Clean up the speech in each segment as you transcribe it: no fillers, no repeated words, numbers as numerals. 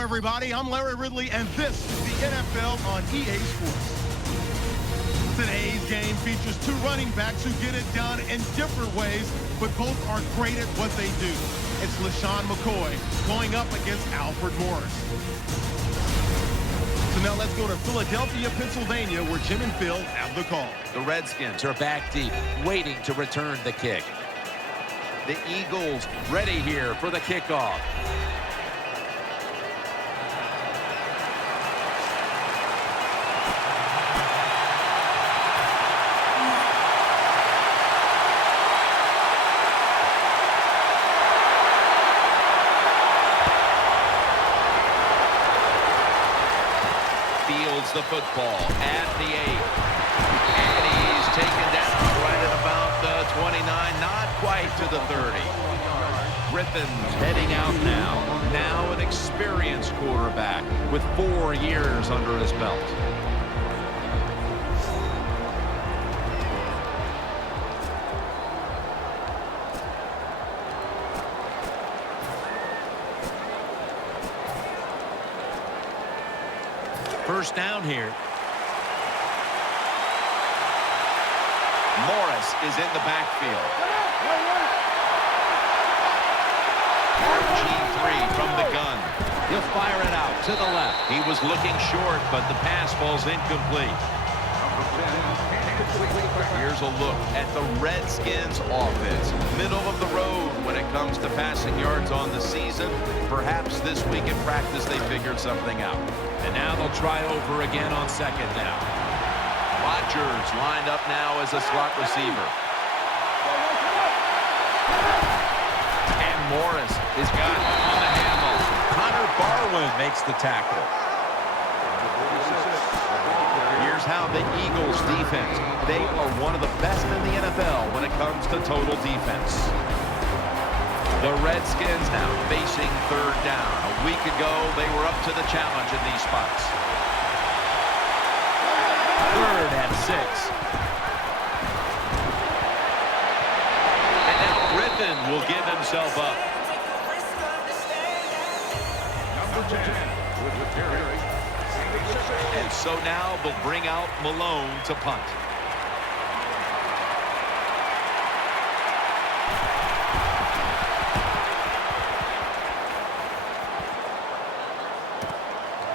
everybody. I'm Larry Ridley, and this is the NFL on EA Sports. Today's game features two running backs who get it done in different ways, but both are great at what they do. It's LeSean McCoy going up against Alfred Morris. So now let's go to Philadelphia, Pennsylvania, where Jim and Phil have the call. The Redskins are back deep, waiting to return the kick. The Eagles ready here for the kickoff. Fields the football at the 8. And he's taken down right at about the 29, not quite to the 30. Griffin's heading out now. Now an experienced quarterback with 4 years under his belt. First down here. Morris is in the backfield. RG3 from the gun. He'll fire it out to the left. He was looking short, but the pass falls incomplete. Here's a look at the Redskins offense. Middle of the road when it comes to passing yards on the season. Perhaps this week in practice they figured something out. And now they'll try over again on second down. Rodgers lined up now as a slot receiver. And Morris is got on the handle. Connor Barwin makes the tackle. Here's how the Eagles defense. They are one of the best in the NFL when it comes to total defense. The Redskins now facing third down. A week ago, they were up to the challenge in these spots. Third and 6. And now Griffin will give himself up. Number 10 with the carry. And so now they'll bring out Malone to punt.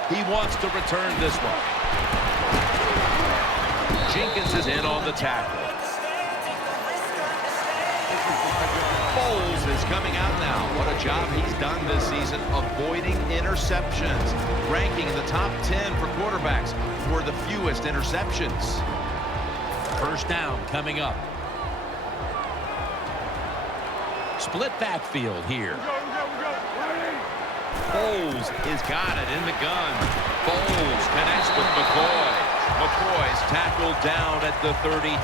He wants to return this one. Jenkins is in on the tackle. Foles is coming out now. What a job he's done this season avoiding interceptions. Ranking in the top 10 for quarterbacks for the fewest interceptions. First down coming up. Split backfield here. Foles has got it in the gun. Foles connects with McCoy. McCoy's tackled down at the 32.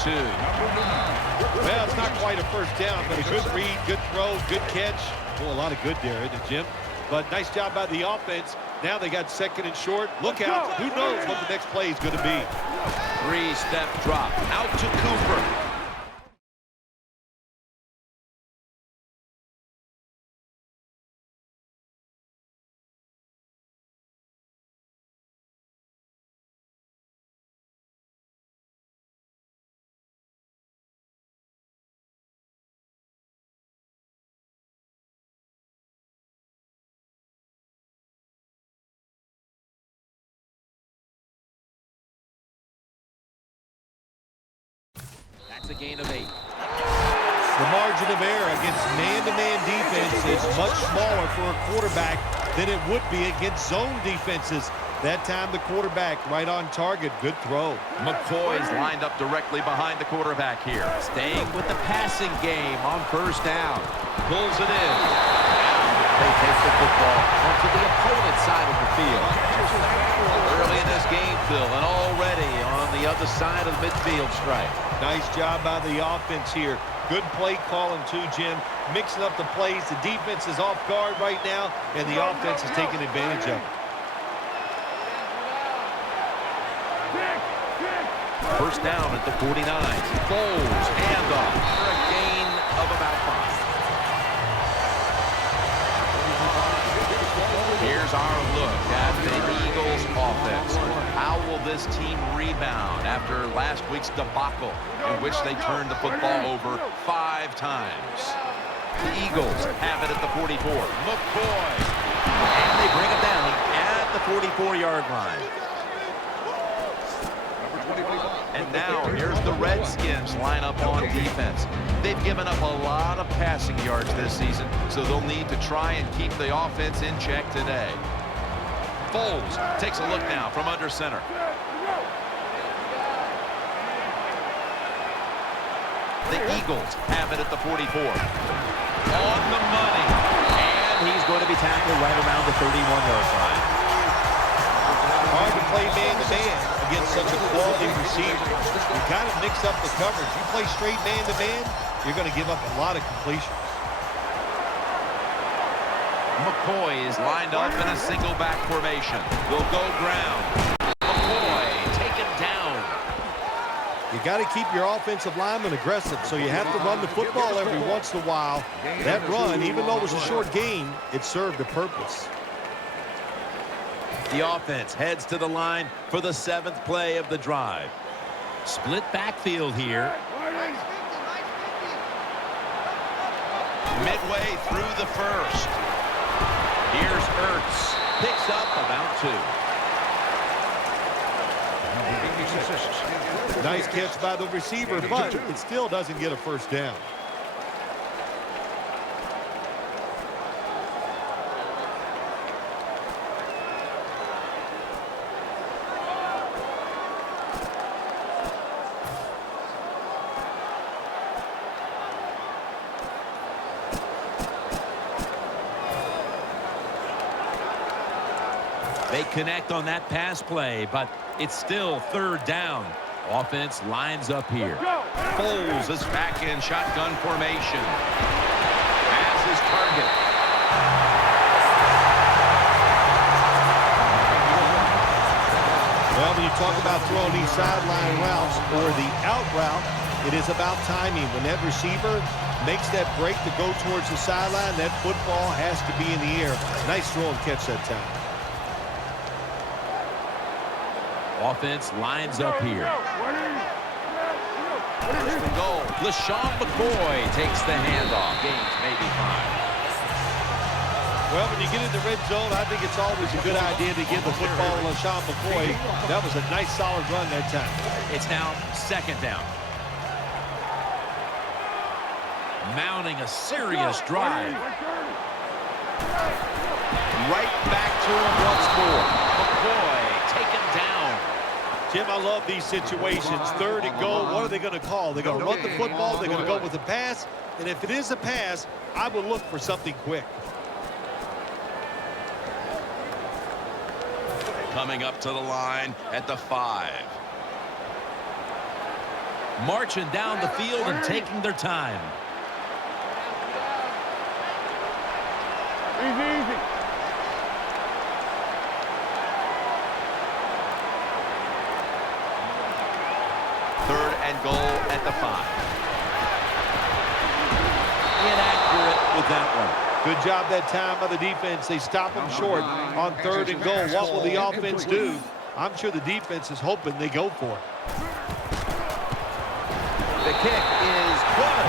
Well, it's not quite a first down, but a good read, good throw, good catch. Well, a lot of good there, isn't it, Jim? But nice job by the offense. Now they got second and short. Look out. Who knows what the next play is going to be. 3-step drop out to Cooper. That's a gain of 8. The margin of error against man-to-man defense is much smaller for a quarterback than it would be against zone defenses. That time the quarterback right on target. Good throw. McCoy's lined up directly behind the quarterback here. Staying with the passing game on first down. Pulls it in. They take the football onto the opponent's side of the field. Early in this game, Phil, and already on the other side of the midfield stripe. Nice job by the offense here. Good play calling too, Jim. Mixing up the plays. The defense is off guard right now, and the offense is taking advantage of it. First down at the 49. Foles, handoff for a gain of about 5. Here's our look this team rebound after last week's debacle in which they turned the football over 5 times? The Eagles have it at the 44. McCoy. And they bring it down at the 44-yard line. And now here's the Redskins line up on defense. They've given up a lot of passing yards this season, so they'll need to try and keep the offense in check today. Foles takes a look now from under center. The Eagles have it at the 44. On the money. And he's going to be tackled right around the 31-yard line. Hard to play man-to-man against such a quality receiver. You kind of mix up the coverage. You play straight man-to-man, you're going to give up a lot of completions. McCoy is lined up in a single back formation. Will go ground. McCoy taken down. You got to keep your offensive lineman aggressive, so you have to run the football every once in a while. That run, even though it was a short game, it served a purpose. The offense heads to the line for the 7th play of the drive. Split backfield here. Midway through the first. Here's Rdux. Picks up about 2. Nice catch by the receiver, but it still doesn't get a first down. They connect on that pass play, but it's still 3rd down. Offense lines up here. Foles is back in shotgun formation. Has his target. Well, when you talk about throwing these sideline routes or the out route, it is about timing. When that receiver makes that break to go towards the sideline, that football has to be in the air. Nice throw and catch that time. Offense lines up here. First and goal. LaShawn McCoy takes the handoff. Gains maybe 5. Well, when you get in the red zone, I think it's always a good idea to give the football to LaShawn McCoy. That was a nice, solid run that time. It's now 2nd down. Mounting a serious drive. Right back to him once more. McCoy taken down. Jim, I love these situations. 3rd and goal. What are they going to call? They're going to run the football. They're going to go with a pass. And if it is a pass, I would look for something quick. Coming up to the line at the 5. Marching down the field and taking their time. Easy. 3rd and goal at the 5. Inaccurate with that one. Good job that time by the defense. They stop them short on 3rd and goal. What will the offense do? I'm sure the defense is hoping they go for it. The kick is good.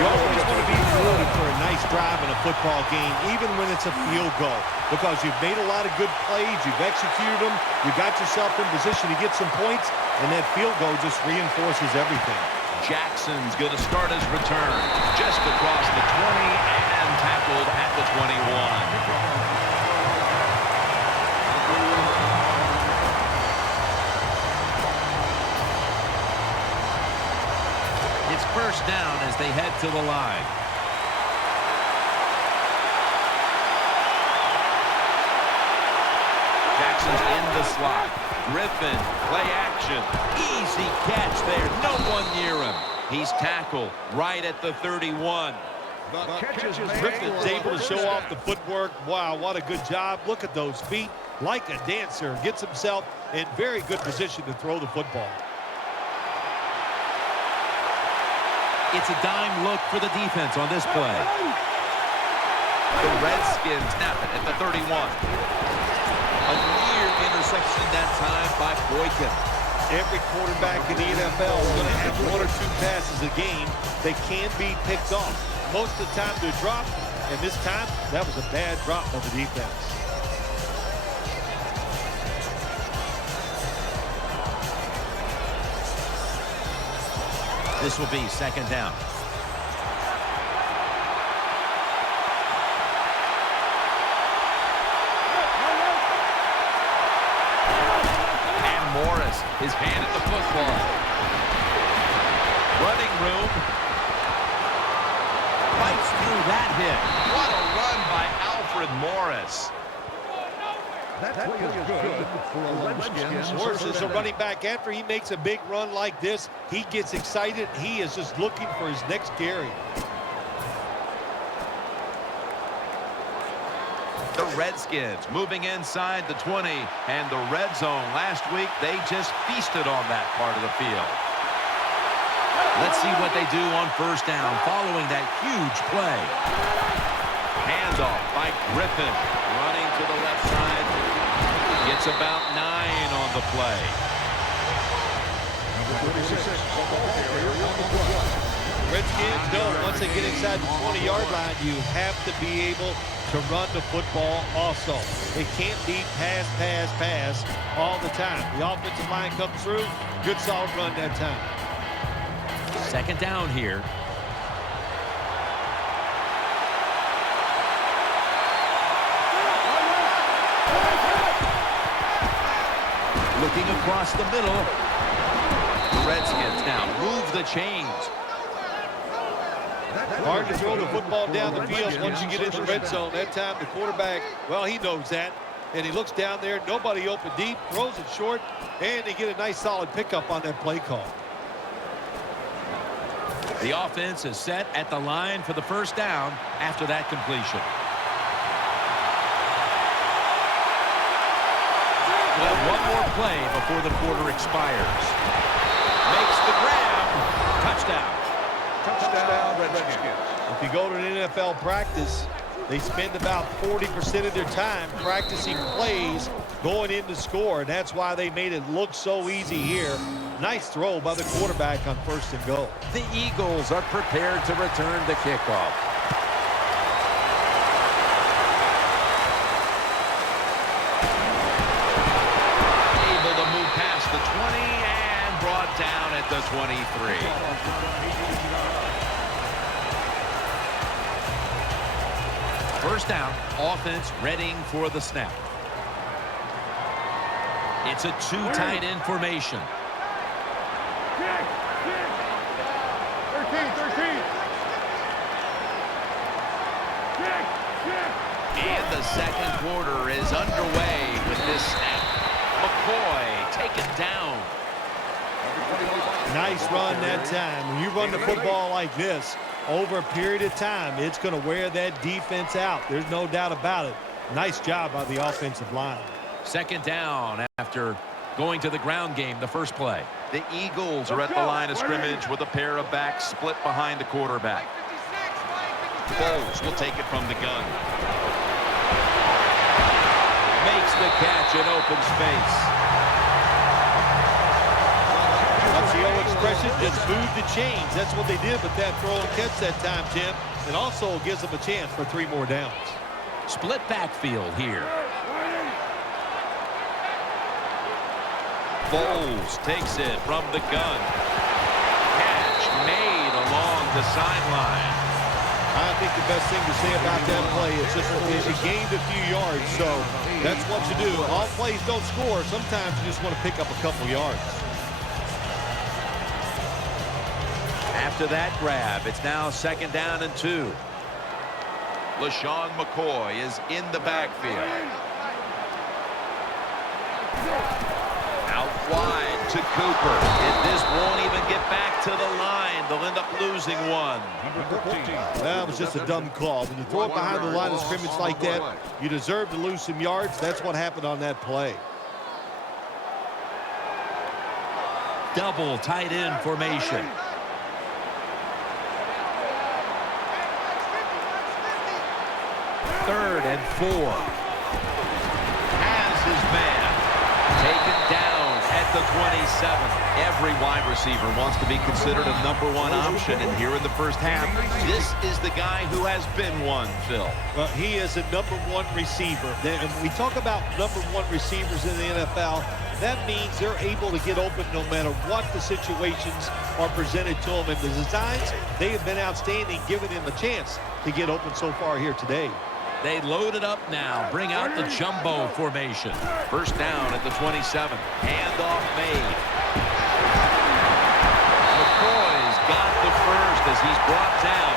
You always want to be rewarded for a nice drive in a football game, even when it's a field goal, because you've made a lot of good plays, you've executed them, you got yourself in position to get some points, and that field goal just reinforces everything. Jackson's going to start his return just across the 20 and tackled at the 21. It's 1st down as they head to the line. Jackson's in the slot. Griffin, play action. Easy catch there. No one near him. He's tackled right at the 31. Griffin's able to show off the footwork. Wow, what a good job. Look at those feet. Like a dancer. Gets himself in very good position to throw the football. It's a dime look for the defense on this play. The Redskins snap it at the 31. A near interception that time by Boykin. Every quarterback in the NFL is going to have 1 or 2 passes a game that can be picked off. Most of the time they're dropped, and this time that was a bad drop by the defense. This will be second down. And Morris, his hand at the football. Running room. Fights through that hit. What a run by Alfred Morris. That play is good for a Redskins. Morris is a running back. After he makes a big run like this, he gets excited. He is just looking for his next carry. The Redskins moving inside the 20 and the red zone. Last week, they just feasted on that part of the field. Let's see what they do on first down following that huge play. Handoff by Griffin. Running to the left side. Gets about 9 on the play. Redskins know once they get inside the 20-yard line, you have to be able to run the football also. It can't be pass, pass, pass all the time. The offensive line comes through. Good solid run that time. Second down here. Looking across the middle. The Redskins now move the chains. Hard to throw the football down the field once you get in the red zone. That time the quarterback, well, he knows that. And he looks down there, nobody open deep, throws it short, and they get a nice solid pickup on that play call. The offense is set at the line for the first down after that completion. Well, one more play before the quarter expires. Makes the grab. Touchdown. Touchdown, Redskins. If you go to an NFL practice, they spend about 40% of their time practicing plays going in to score. And that's why they made it look so easy here. Nice throw by the quarterback on first and goal. The Eagles are prepared to return the kickoff. Able to move past the 20 and brought down at the 23. First down, offense readying for the snap. It's a 2 tight end formation. 13. And the second quarter is underway with this snap. McCoy taken down. Nice run that time. When you run the football like this, over a period of time, it's going to wear that defense out. There's no doubt about it. Nice job by the offensive line. Second down after going to the ground game the first play. The Eagles are at the line of scrimmage with a pair of backs split behind the quarterback. Foles will take it from the gun. Makes the catch in open space. What's the old expression? Just move the chains. That's what they did with that throw and catch that time, Jim. It also gives them a chance for 3 more downs. Split backfield here. Foles takes it from the gun. Catch made along the sideline. I think the best thing to say about that play is just you gained a few yards, so that's what you do. All plays don't score. Sometimes you just want to pick up a couple yards. After that grab, it's now second down and 2. LaShawn McCoy is in the backfield. Out wide to Cooper. And this won't even get back to the line. They'll end up losing one. That was just a dumb call. When you throw it behind the line of scrimmage like that, you deserve to lose some yards. That's what happened on that play. Double tight end formation. Third and 4. Has his man. Taken down at the 27. Every wide receiver wants to be considered a #1 option, and here in the first half, this is the guy who has been one, Phil. Well, he is a #1 receiver. And when we talk about #1 receivers in the NFL, that means they're able to get open no matter what the situations are presented to them. And the designs, they have been outstanding, giving him a chance to get open so far here today. They load it up now, bring out the jumbo formation. First down at the 27. Handoff made. McCoy's got the first as he's brought down.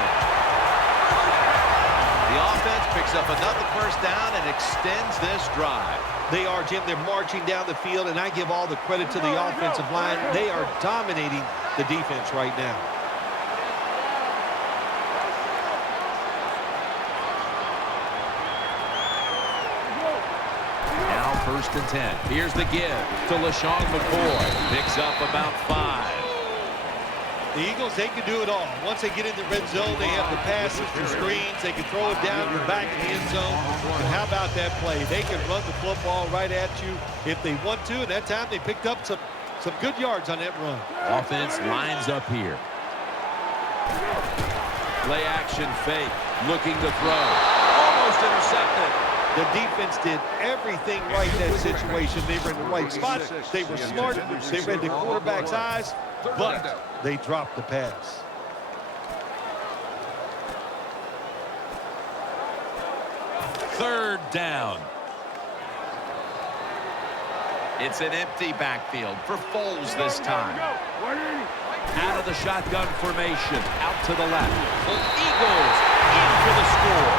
The offense picks up another first down and extends this drive. They are, Jim. They're marching down the field, and I give all the credit to the offensive line. They are dominating the defense right now. Now 1st and 10. Here's the give to LaShawn McCoy. Picks up about 5. The Eagles, they can do it all. Once they get in the red zone, they have the passes, the screens. They can throw it down to the back of the end zone. And how about that play? They can run the football right at you if they want to. And that time they picked up some good yards on that run. Offense lines up here. Play action fake. Looking to throw. Almost intercepted. The defense did everything right in that situation. They were in the right spot. They were smart. They read the quarterback's eyes, but they dropped the pass. Third down. It's an empty backfield for Foles this time. Out of the shotgun formation. Out to the left. The Eagles in for the score.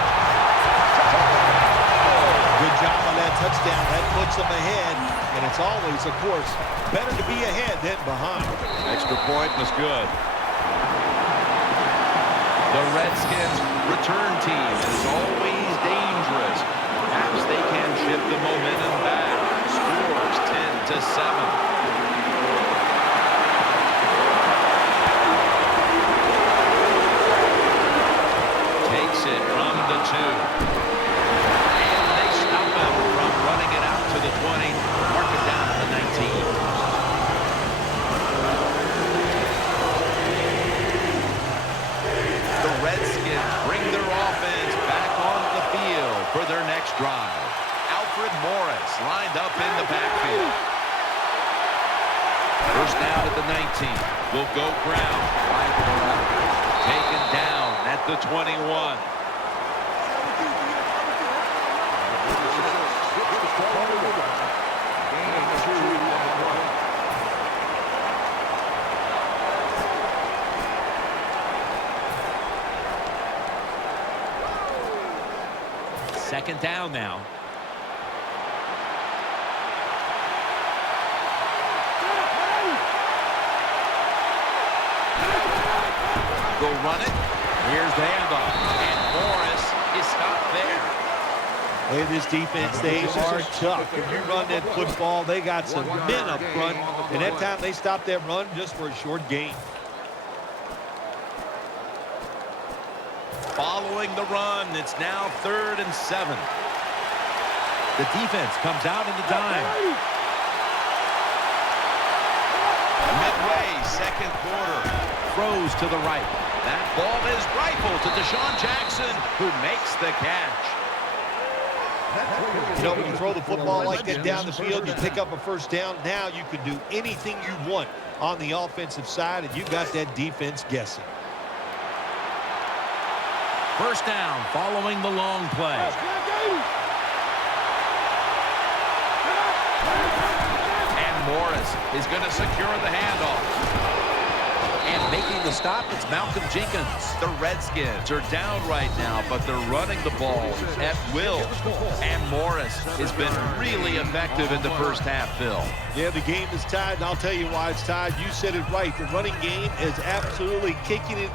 Good job on that touchdown. That puts them ahead. And it's always, of course, better to be ahead than behind. Extra point was good. The Redskins return team is always dangerous. Perhaps they can shift the momentum back. Scores 10-7. Takes it from the 2. Running it out to the 20, mark it down to the 19. The Redskins bring their offense back on the field for their next drive. Alfred Morris lined up in the backfield. First down at the 19. Will go ground. Taken down at the 21. Second down now. Go run it. Here's the handoff. And Morris is stopped there. Hey, this defense, they are tough. If you run that football, they got some men up front. And that time they stopped that run just for a short gain. Following the run, it's now 3rd and 7. The defense comes out in the dime. Midway, second quarter. Throws to the right. That ball is rifled to Deshaun Jackson, who makes the catch. You know, when you throw the football like that down the field, you pick up a first down. Now you can do anything you want on the offensive side, and you got that defense guessing. First down following the long play. And Morris is going to secure the handoff. And making the stop, it's Malcolm Jenkins. The Redskins are down right now, but they're running the ball at will. And Morris has been really effective in the first half, Phil. Yeah, the game is tied, and I'll tell you why it's tied. You said it right. The running game is absolutely kicking it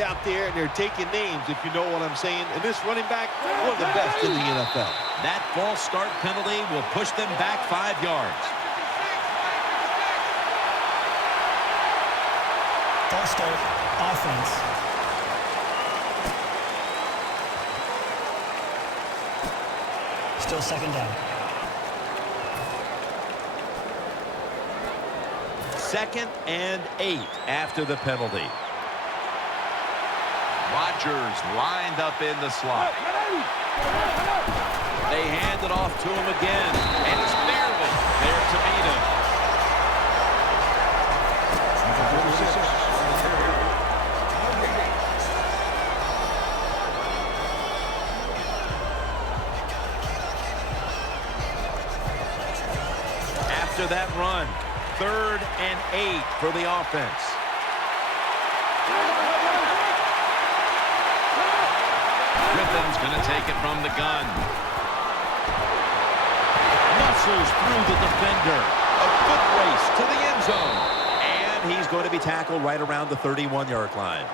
out there, and they're taking names, if you know what I'm saying. And this running back, one of the best in the NFL. That false start penalty will push them back 5 yards. False start, offense. Still second down. 2nd and 8 after the penalty. Rodgers lined up in the slot. They hand it off to him again, and it's barely there to meet him. After that run, 3rd and 8 for the offense. Griffin's going to take it from the gun. Muscles through the defender. A foot race to the end zone. And he's going to be tackled right around the 31-yard line.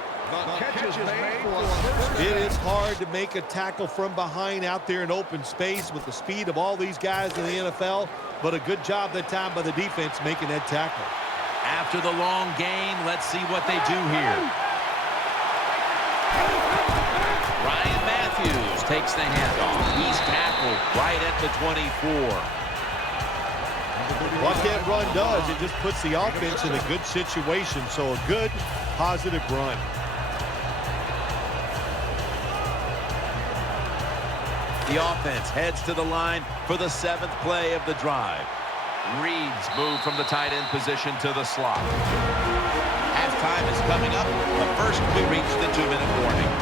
It is hard to make a tackle from behind out there in open space with the speed of all these guys in the NFL, but a good job that time by the defense making that tackle. After the long gain, let's see what they do here. Ryan Matthews takes the handoff. He's tackled right at the 24. What that run does, it just puts the offense in a good situation, so a good, positive run. The offense heads to the line for the 7th play of the drive. Reeds move from the tight end position to the slot. Halftime is coming up, but first we reach the 2-minute warning.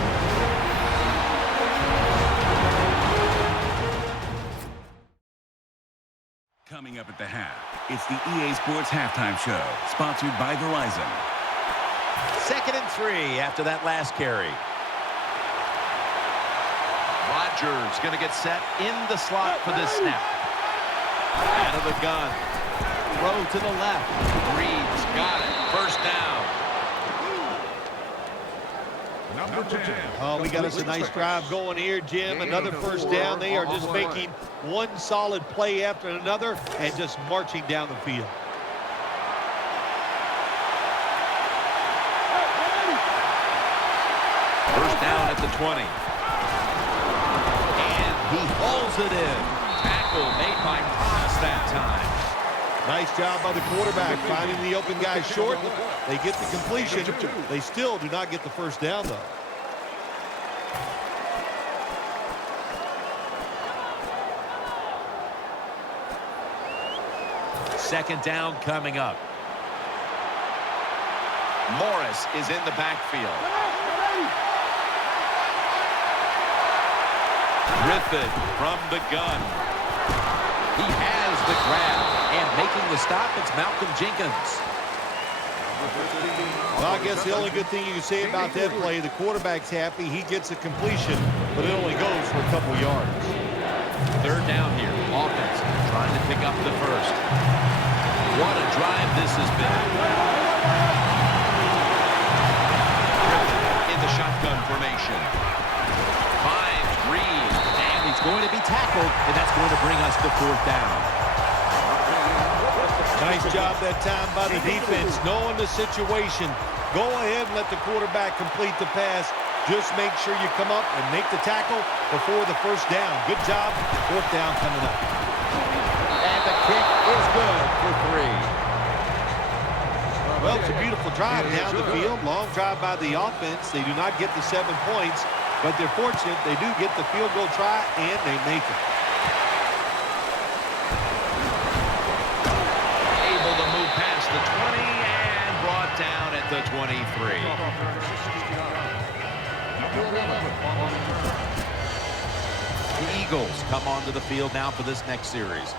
Coming up at the half, it's the EA Sports Halftime Show, sponsored by Verizon. 2nd and 3 after that last carry. Rodgers going to get set in the slot for this snap. Out of the gun. Throw to the left. Reeds got it. 1st down. Number 10. Oh, we got us a nice drive going here, Jim. Another 1st down. They are just making one solid play after another and just marching down the field. First down at the 20. And he hauls it in. Tackle made by Cross that time. Nice job by the quarterback finding the open guy short. They get the completion. They still do not get the 1st down, though. Second down coming up. Morris is in the backfield. Griffin from the gun. He has the grab, and making the stop, it's Malcolm Jenkins. Well, I guess the only good thing you can say about that play, the quarterback's happy. He gets a completion, but it only goes for a couple yards. 3rd down here. Offense trying to pick up the 1st. What a drive this has been. Griffin in the shotgun formation. Finds Reed, and he's going to be tackled, and that's going to bring us to 4th down. Nice job that time by the defense, knowing the situation. Go ahead and let the quarterback complete the pass. Just make sure you come up and make the tackle before the 1st down. Good job. 4th down coming up. And the kick is good for 3. Well, it's a beautiful drive down the field. Long drive by the offense. They do not get the 7 points, but they're fortunate. They do get the field goal try, and they make it. Able to move past the 20 and brought down at the 23. The Eagles come onto the field now for this next series.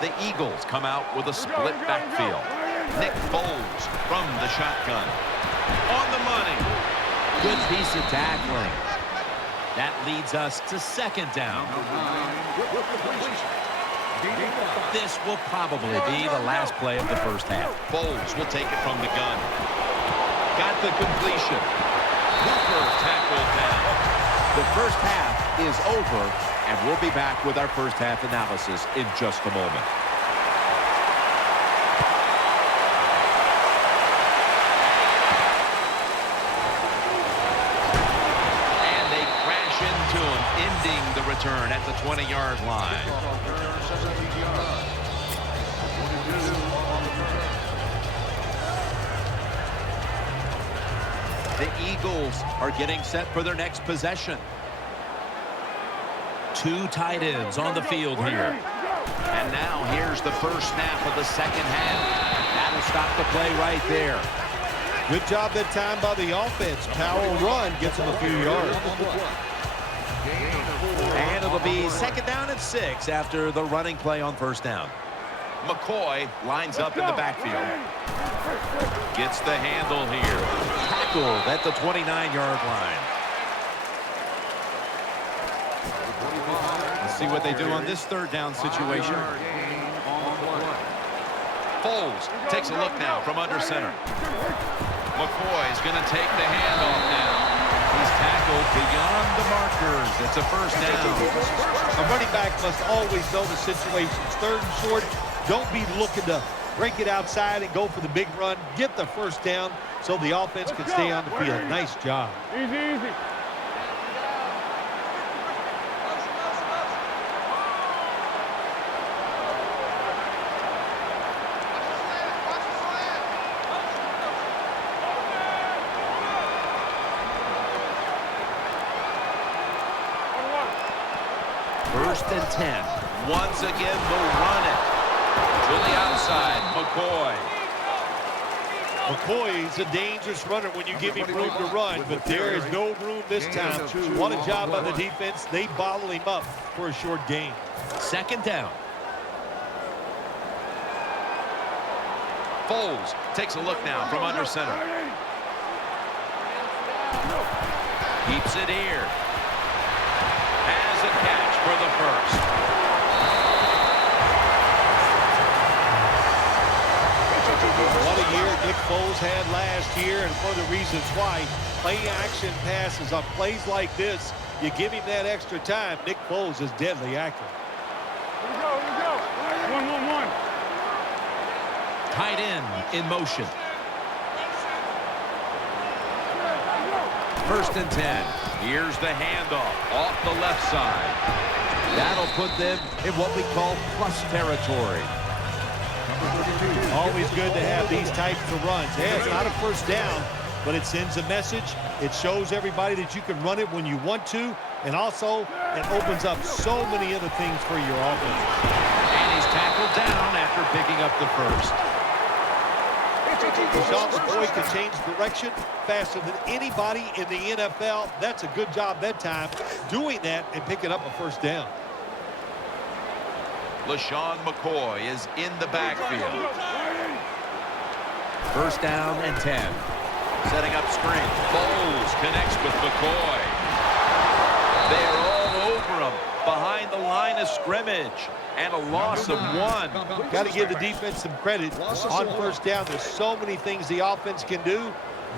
The Eagles come out with a split backfield. Nick Foles from the shotgun. On the money. Good piece of tackling. That leads us to 2nd down. This will probably be the last play of the 1st half. Foles will take it from the gun. Got the completion. Hooper tackled down. The 1st half is over, and we'll be back with our 1st half analysis in just a moment. And they crash into him, ending the return at the 20-yard line. The Eagles are getting set for their next possession. Two tight ends on the field here. And now here's the first snap of the second half. That'll stop the play right there. Good job that time by the offense. Power run gets them a few yards. And it'll be second down and 6 after the running play on first down. McCoy lines up in the backfield. Gets the handle here. Tackled at the 29-yard line. Let's see what they do on this third down situation. Foles takes a look now from under center. McCoy's going to take the handoff now. He's tackled beyond the markers. It's a first down. A running back must always know the situations. Third and short, don't be looking to break it outside and go for the big run. Get the first down so the offense can stay on the field. Nice job. Easy. First and 10. Once again, they'll run it. To the outside, McCoy. McCoy's a dangerous runner when you give him room to run, but there is no room this time. What a job by the defense. They bottle him up for a short gain. Second down. Foles takes a look now from under center. Keeps it here. Has a catch for the first. What a year Nick Foles had last year, and one of the reasons why play action passes on plays like this, you give him that extra time. Nick Foles is deadly accurate. Here we go. 1-1-1. Tight end in motion. First and 10. Here's the handoff off the left side. That'll put them in what we call plus territory. Always good to have these types of runs. Yeah, it's not a first down, but it sends a message. It shows everybody that you can run it when you want to, and also it opens up so many other things for your offense. And he's tackled down after picking up the first. LaShawn McCoy can change direction faster than anybody in the NFL. That's a good job that time, doing that and picking up a first down. LaShawn McCoy is in the backfield. First down and 10. Setting up screen. Foles connects with McCoy. They're all over him behind the line of scrimmage. And a loss of 1. Got to give the defense some credit on first down. There's so many things the offense can do.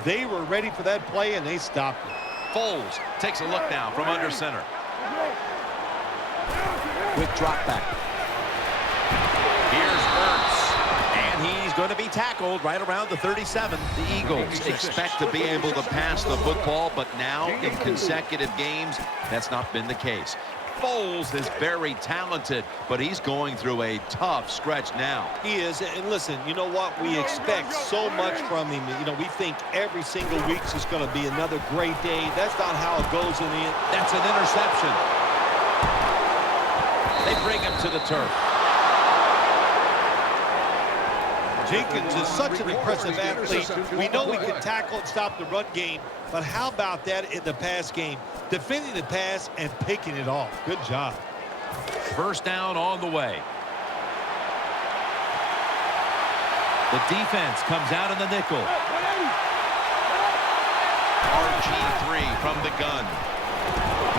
They were ready for that play, and they stopped it. Foles takes a look now from under center. Quick drop back. Here's Rdux, and he's going to be tackled right around the 37. The Eagles expect to be able to pass the football, but now in consecutive games, that's not been the case. Foles is very talented, but he's going through a tough stretch now. He is, and listen, you know what? We expect so much from him. You know, we think every single week is going to be another great day. That's not how it goes in the end. That's an interception. They bring him to the turf. Jenkins is such an impressive athlete. We know he can tackle and stop the run game, but how about that in the pass game? Defending the pass and picking it off. Good job. First down on the way. The defense comes out in the nickel. RG3 from the gun.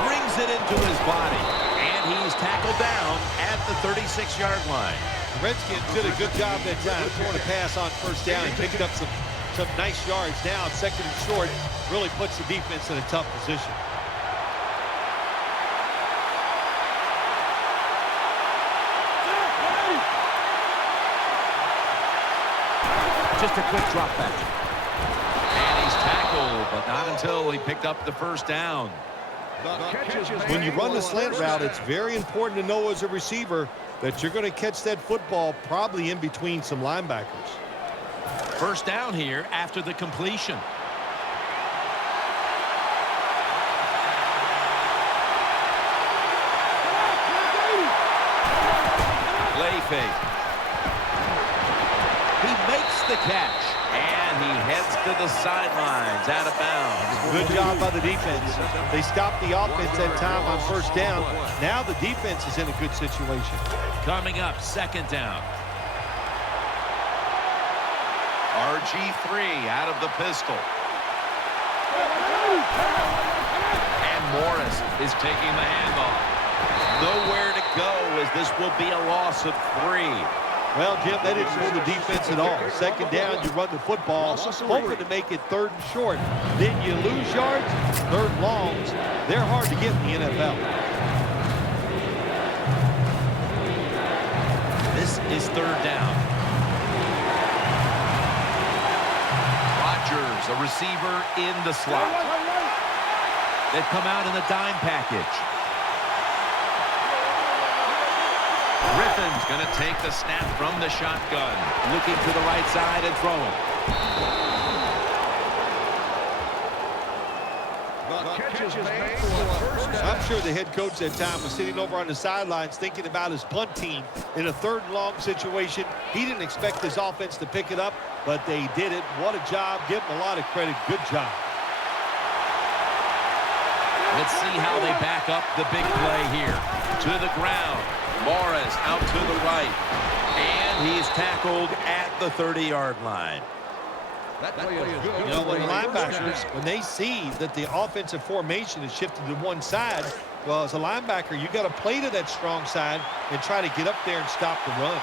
Brings it into his body, and he's tackled down at the 36-yard line. The Redskins did a good job that time throwing a pass on first down and picked up some nice yards. Now second and short really puts the defense in a tough position. Just a quick drop back. And he's tackled, but not until he picked up the first down. When you run the slant route, it's very important to know as a receiver that you're going to catch that football probably in between some linebackers. First down here after the completion. fake. He makes the catch, and he heads to the sidelines out of bounds. Good job by the defense. They stopped the offense that time on first down. Now the defense is in a good situation. Coming up, second down. RG3 out of the pistol. And Morris is taking the handoff. Nowhere to go as this will be a loss of 3. Well, Jim, that didn't fool the defense at all. Second down, you run the football, hoping to make it 3rd and short. Then you lose yards, 3rd longs. They're hard to get in the NFL. This is 3rd down. Rodgers, a receiver in the slot. They've come out in the dime package. Griffin's going to take the snap from the shotgun. Looking to the right side and throwing. I'm sure the head coach that time was sitting over on the sidelines thinking about his punt team in a 3rd and long situation. He didn't expect his offense to pick it up, but they did it. What a job. Give them a lot of credit. Good job. Let's see how they back up the big play here. To the ground. Morris out to the right. And he's tackled at the 30-yard line. You know, when linebackers, when they see that the offensive formation is shifted to one side, well, as a linebacker, you got to play to that strong side and try to get up there and stop the run.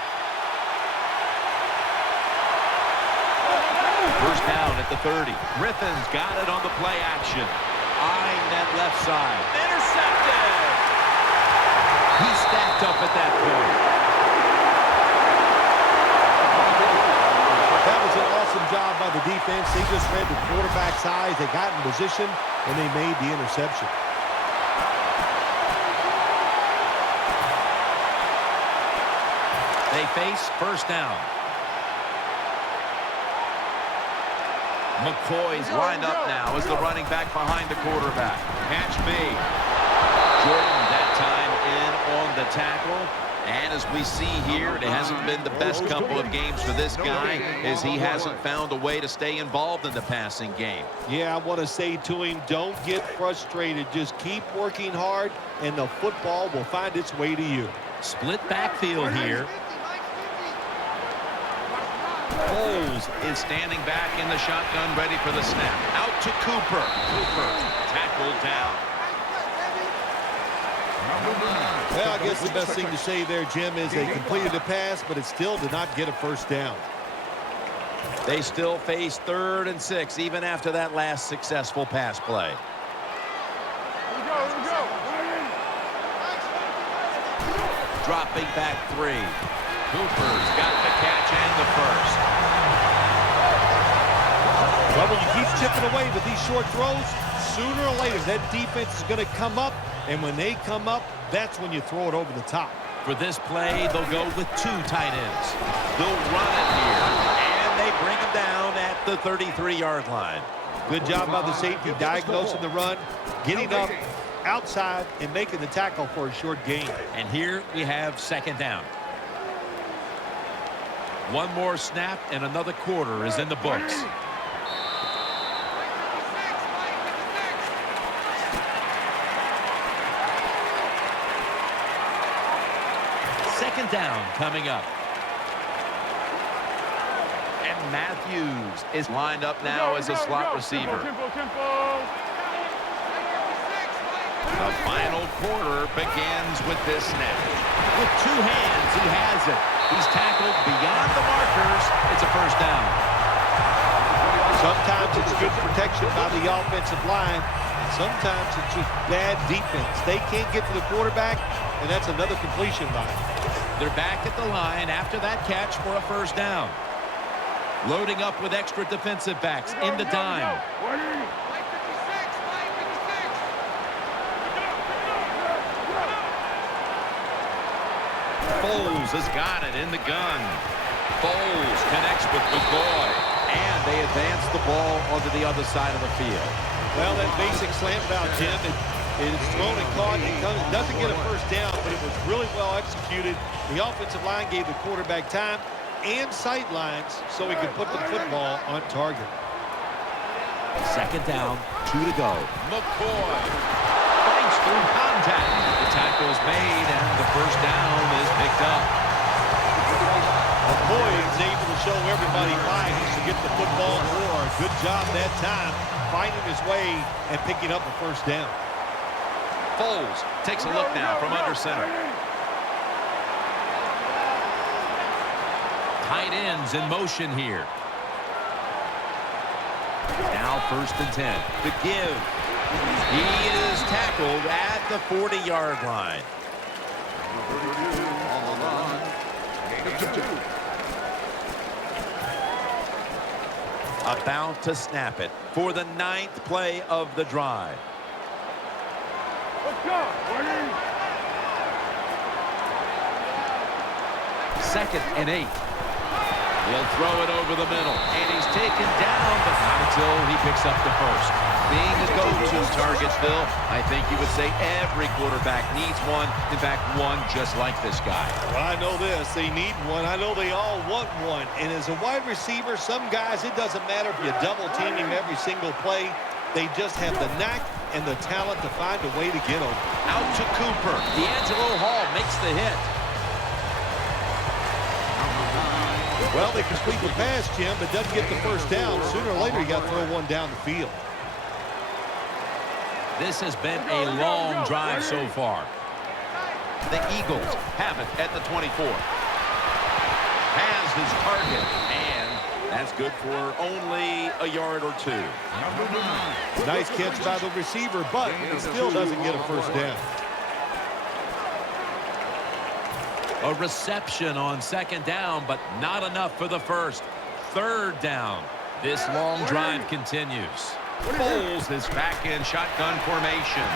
First down at the 30. Griffin's got it on the play action. Eyeing that left side. Intercepted! He's stacked up at that point. That was an awesome job by the defense. They just read the quarterback's eyes. They got in position, and they made the interception. They face first down. McCoy's lined up now as the running back behind the quarterback. Catch made. Jordan that time in on the tackle. And as we see here, it hasn't been the best couple of games for this guy as he hasn't found a way to stay involved in the passing game. Yeah, I want to say to him, don't get frustrated. Just keep working hard, and the football will find its way to you. Split backfield here. Foles is standing back in the shotgun, ready for the snap. Out to Cooper. Cooper tackled down. Well, I guess the best thing to say there, Jim, is they completed the pass, but it still did not get a first down. They still face 3rd and 6, even after that last successful pass play. Dropping back 3. Cooper's got the catch and the first. Well, when you keep chipping away with these short throws, sooner or later that defense is going to come up, and when they come up, that's when you throw it over the top. For this play, they'll go with 2 tight ends. They'll run it here, and they bring him down at the 33-yard line. Good job by the safety, diagnosing the run, getting up outside, and making the tackle for a short gain. And here we have second down. One more snap, and another quarter is in the books. Second down coming up. And Matthews is lined up now as a slot receiver. The final quarter begins with this snap. With 2 hands, he has it. He's tackled beyond the markers. It's a first down. Sometimes it's good protection by the offensive line. Sometimes it's just bad defense. They can't get to the quarterback, and that's another completion by him. They're back at the line after that catch for a first down. Loading up with extra defensive backs in the dime. Foles has got it in the gun. Foles connects with McCoy. And they advance the ball onto the other side of the field. Well, that basic slant route, Jim, It is thrown and caught. It doesn't get a first down, but it was really well executed. The offensive line gave the quarterback time and sight lines so he could put the football on target. Second down, 2 to go. McCoy fights through contact. The tackle's made, and the first down is picked up. McCoy is able to show everybody why he should get the football more. Good job that time, finding his way and picking up a first down. Foles takes a look now from under center. Tight ends in motion here. Now 1st and 10. The give. He is tackled at the 40-yard line. About to snap it for the 9th play of the drive. Let's go. 2nd and 8. He'll throw it over the middle, and he's taken down, but not until he picks up the first. Being a go-to target, Phil, I think you would say every quarterback needs one. In fact, one just like this guy. Well, I know this. They need one. I know they all want one. And as a wide receiver, some guys, it doesn't matter if you double-team him every single play. They just have the knack and the talent to find a way to get over. Out to Cooper. D'Angelo Hall makes the hit. Well, they complete the pass, Jim, but doesn't get the first down. Sooner or later, you got to throw one down the field. This has been a long drive so far. The Eagles have it at the 24. Has his target, and that's good for only a yard or 2. Nice catch by the receiver, but he still doesn't get a first down. A reception on 2nd down, but not enough for the first. 3rd down. This long drive continues. Foles is back in shotgun formation.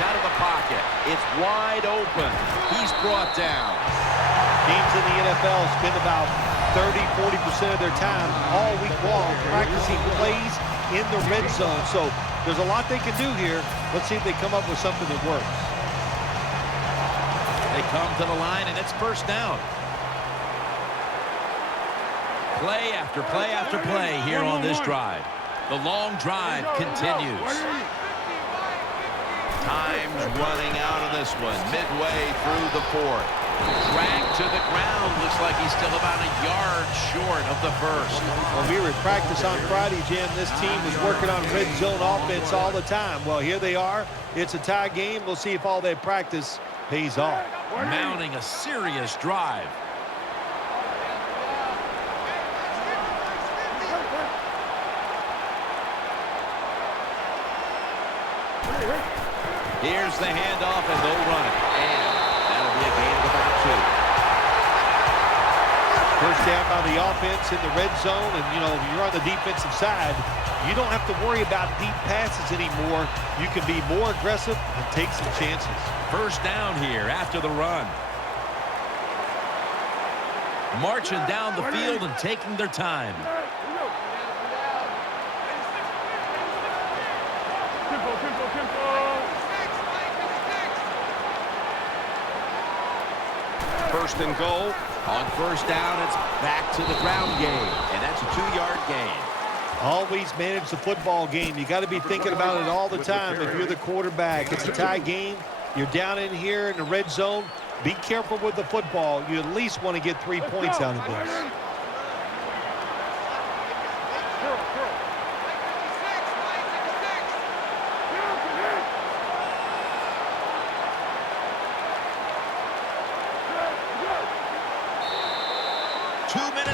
Out of the pocket. It's wide open. He's brought down. Teams in the NFL spend about 30-40% of their time all week long practicing plays in the red zone. So there's a lot they can do here. Let's see if they come up with something that works. They come to the line, and it's 1st down. Play after play after play here on this drive. The long drive continues. Time's running out of this one. Midway through the 4th. Dragged to the ground. Looks like he's still about a yard short of the first. Well, we were at practice on Friday, Jim. This team was working on red zone offense all the time. Well, here they are. It's a tie game. We'll see if all that practice pays off. Mounting a serious drive. Here's the handoff, and they'll run it. And that'll be a gain of about 2. First down by the offense in the red zone, and, you know, you're on the defensive side. You don't have to worry about deep passes anymore. You can be more aggressive and take some chances. First down here after the run. Marching down the field and taking their time. First and goal. On 1st down, it's back to the ground game, and that's a 2-yard gain. Always manage the football game. You got to be thinking about it all the time if you're the quarterback. It's a tie game. You're down in here in the red zone. Be careful with the football. You at least want to get 3 points out of this.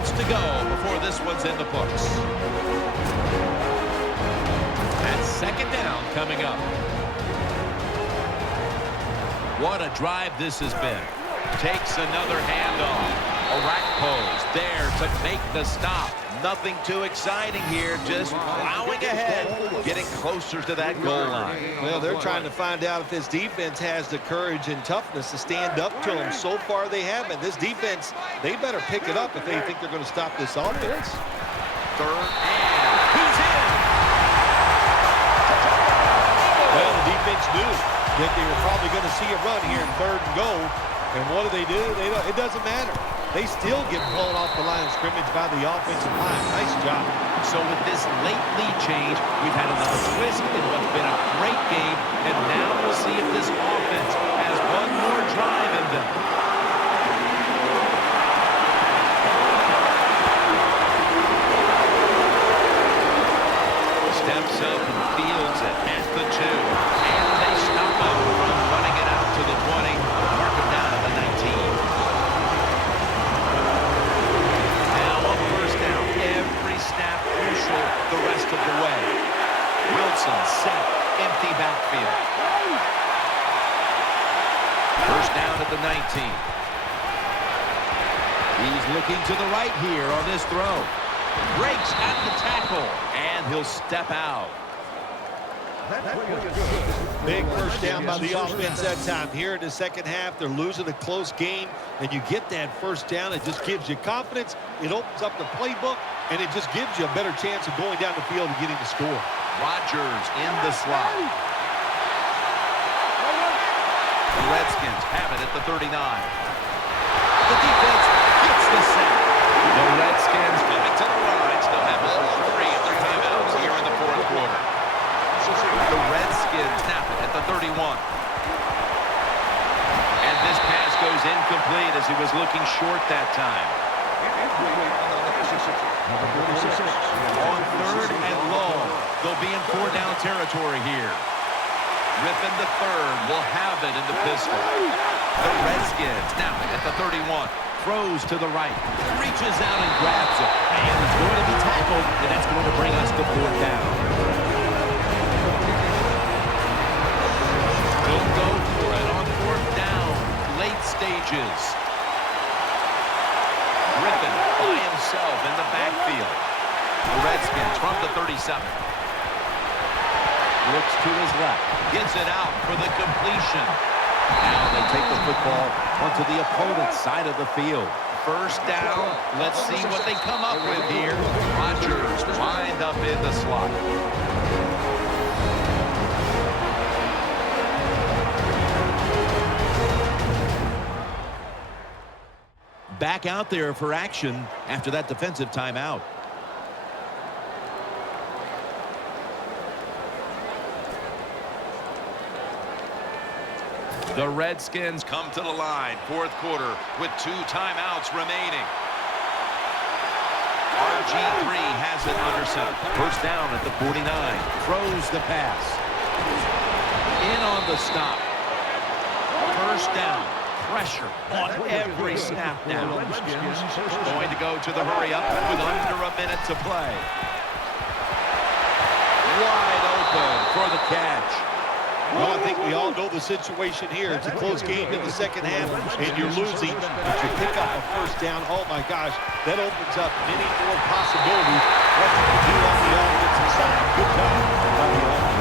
To go before this one's in the books. That's 2nd down coming up. What a drive this has been. Takes another handoff. A rack pose there to make the stop. Nothing too exciting here, just plowing ahead, getting closer to that goal line. Well, they're trying to find out if this defense has the courage and toughness to stand up to them. So far, they haven't. This defense, they better pick it up if they think they're going to stop this offense. 3rd and he's in. Well, the defense knew that they were probably going to see a run here in 3rd and goal. And what do? It doesn't matter. They still get blown off the line of scrimmage by the offensive line. Nice job. So with this late lead change, we've had another twist in what's been a great game. And now we'll see if this offense has one more drive in them. Steps up and fields it at the 2. And they stop him from running it out to the 20. Mark him down at the 19. Now on 1st down. Every snap crucial the rest of the way. Wilson set. Empty backfield. 1st down at the 19. He's looking to the right here on this throw. Breaks out of the tackle, and he'll step out. Big 1st down by the offense that time. Here in the 2nd half, they're losing a close game, and you get that 1st down. It just gives you confidence. It opens up the playbook, and it just gives you a better chance of going down the field and getting the score. Rodgers in the slot. The Redskins have it at the 39. The defense gets the sack. The Redskins coming to the line. Still have all 3 of their timeouts here in the 4th quarter. The Redskins snap it at the 31. And this pass goes incomplete as he was looking short that time. On 3rd and long, they'll be in 4-down territory here. Griffin III will have it in the pistol. The Redskins snap it at the 31. Throws to the right. Reaches out and grabs it. And it's going to be tackled, and that's going to bring us to 4th down. He'll go for it on 4th down. Late stages. Griffin by himself in the backfield. The Redskins from the 37. Looks to his left. Gets it out for the completion. Now they take the football onto the opponent's side of the field. 1st down. Let's see what they come up with here. Rodgers lined up in the slot. Back out there for action after that defensive timeout. The Redskins come to the line, 4th quarter, with 2 timeouts remaining. RG3 has it under center. 1st down at the 49. Throws the pass. In on the stop. 1st down. Pressure on every snap now. Going to go to the hurry-up with under a minute to play. Wide open for the catch. Well, I think we all know the situation here. It's a close game in the 2nd half, and you're losing. But you pick up a 1st down. Oh, my gosh. That opens up many more possibilities. What you can do on the offensive side. Good job by the offense.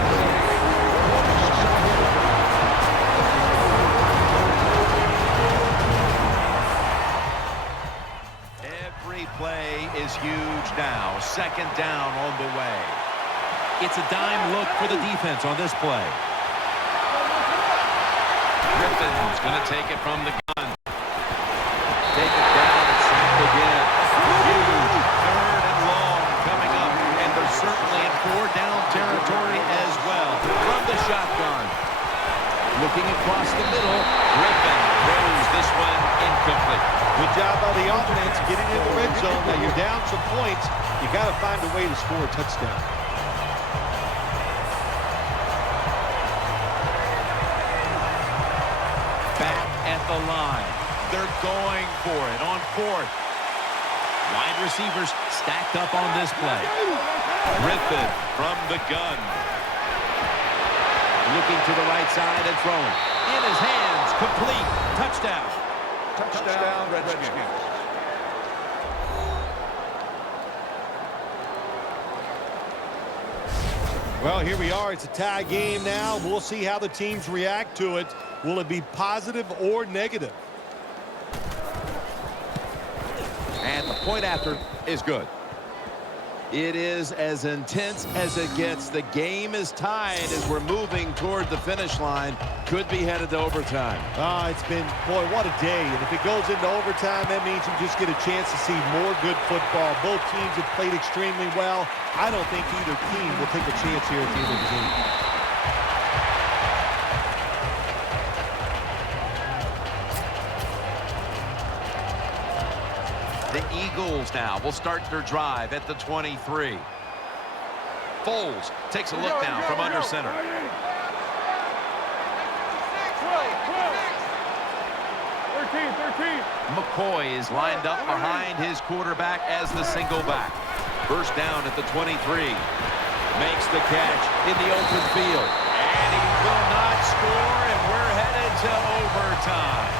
Every play is huge now. 2nd down on the way. It's a dime look for the defense on this play. Griffin's going to take it from the gun. Take it down and sacked again. Huge 3rd and long coming up. And they're certainly in 4-down territory as well. From the shotgun. Looking across the middle. Griffin throws this one incomplete. Good job by the offense getting in the red zone. Now you're down some points. You got to find a way to score a touchdown. The line. They're going for it on 4th. Wide receivers stacked up on this play. Griffin from the gun. Looking to the right side and throwing. In his hands, complete. Touchdown. Touchdown, Redskins. Well, here we are. It's a tie game now. We'll see how the teams react to it. Will it be positive or negative? And the point after is good. It is as intense as it gets. The game is tied as we're moving toward the finish line. Could be headed to overtime. It's been, boy, what a day. And if it goes into overtime, that means you just get a chance to see more good football. Both teams have played extremely well. I don't think either team will take a chance here at the end of the game. The Eagles now will start their drive at the 23. Foles takes a look now from under center. McCoy is lined up behind his quarterback as the single back. First down at the 23. Makes the catch in the open field. And he will not score, and we're headed to overtime.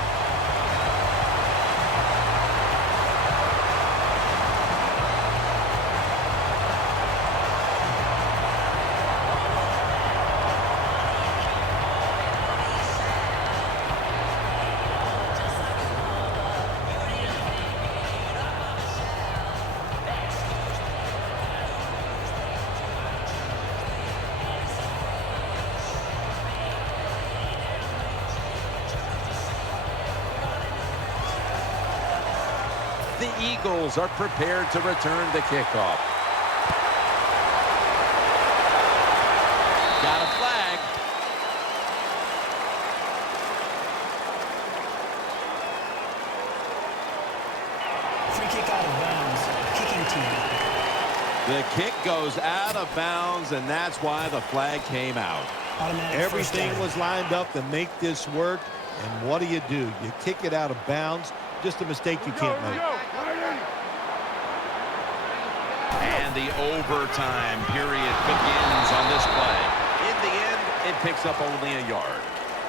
The Eagles are prepared to return the kickoff. Got a flag. Free kick out of bounds. Kicking team. The kick goes out of bounds, and that's why the flag came out. Automatic Everything first down. was lined up to make this work. And what do? You kick it out of bounds. Just a mistake you can't make. And the overtime period begins on this play. In the end, it picks up only a yard.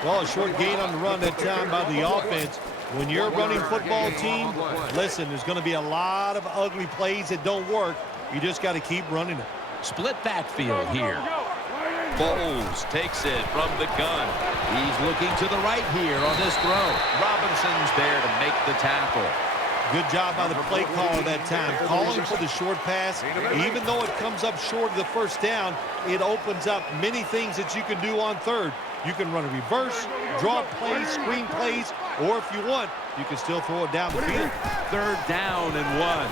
Well, a short gain on the run that time by the offense. When you're a running football team, listen, there's going to be a lot of ugly plays that don't work. You just got to keep running it. Split backfield here. Foles takes it from the gun. He's looking to the right here on this throw. Robinson's there to make the tackle. Good job by the play caller that time, calling for the short pass. Even though it comes up short of the first down, it opens up many things that you can do on third. You can run a reverse, draw plays, screen plays, or if you want, you can still throw it down the field. Third down and 1.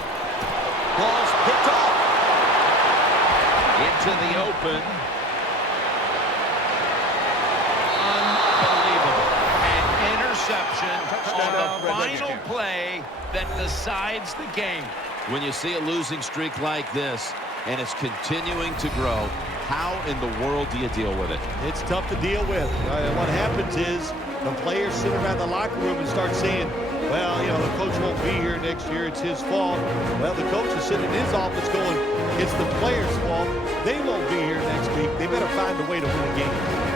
Ball's picked off. Into the open. Unbelievable. An interception on the final play that decides the game. When you see a losing streak like this, and it's continuing to grow, how in the world do you deal with it? It's tough to deal with. What happens is the players sit around the locker room and start saying, well, you know, the coach won't be here next year. It's his fault. Well, the coach is sitting in his office going, it's the players' fault. They won't be here next week. They better find a way to win a game.